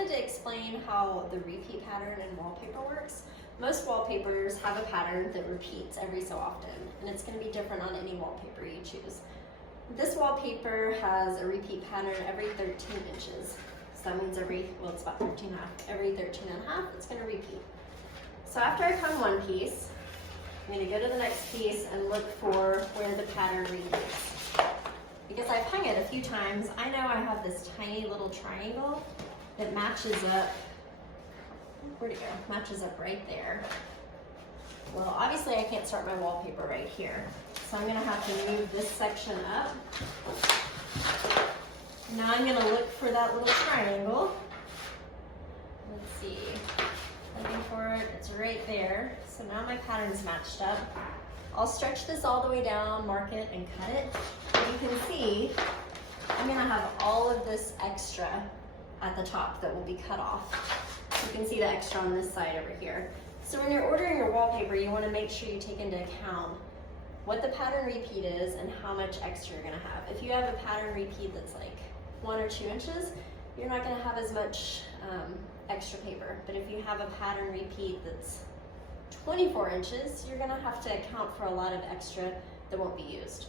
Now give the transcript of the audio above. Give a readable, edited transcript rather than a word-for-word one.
wanted to explain how the repeat pattern in wallpaper works. Most wallpapers have a pattern that repeats every so often, and it's going to be different on any wallpaper you choose. This wallpaper has a repeat pattern every 13 inches. So that means it's about 13 and a half. Every 13 and a half, it's going to repeat. So after I hung one piece, I'm going to go to the next piece and look for where the pattern repeats. Because I've hung it a few times, I know I have this tiny little triangle that matches up, where'd it go? Matches up right there. Well, obviously I can't start my wallpaper right here. So I'm gonna have to move this section up. Now I'm gonna look for that little triangle. Let's see, looking for it, it's right there. So now my pattern's matched up. I'll stretch this all the way down, mark it, and cut it. And you can see, I'm gonna have all of this extra at the top that will be cut off. You can see the extra on this side over here. So when you're ordering your wallpaper, you wanna make sure you take into account what the pattern repeat is and how much extra you're gonna have. If you have a pattern repeat that's like 1 or 2 inches, you're not gonna have as much extra paper. But if you have a pattern repeat that's 24 inches, you're gonna have to account for a lot of extra that won't be used.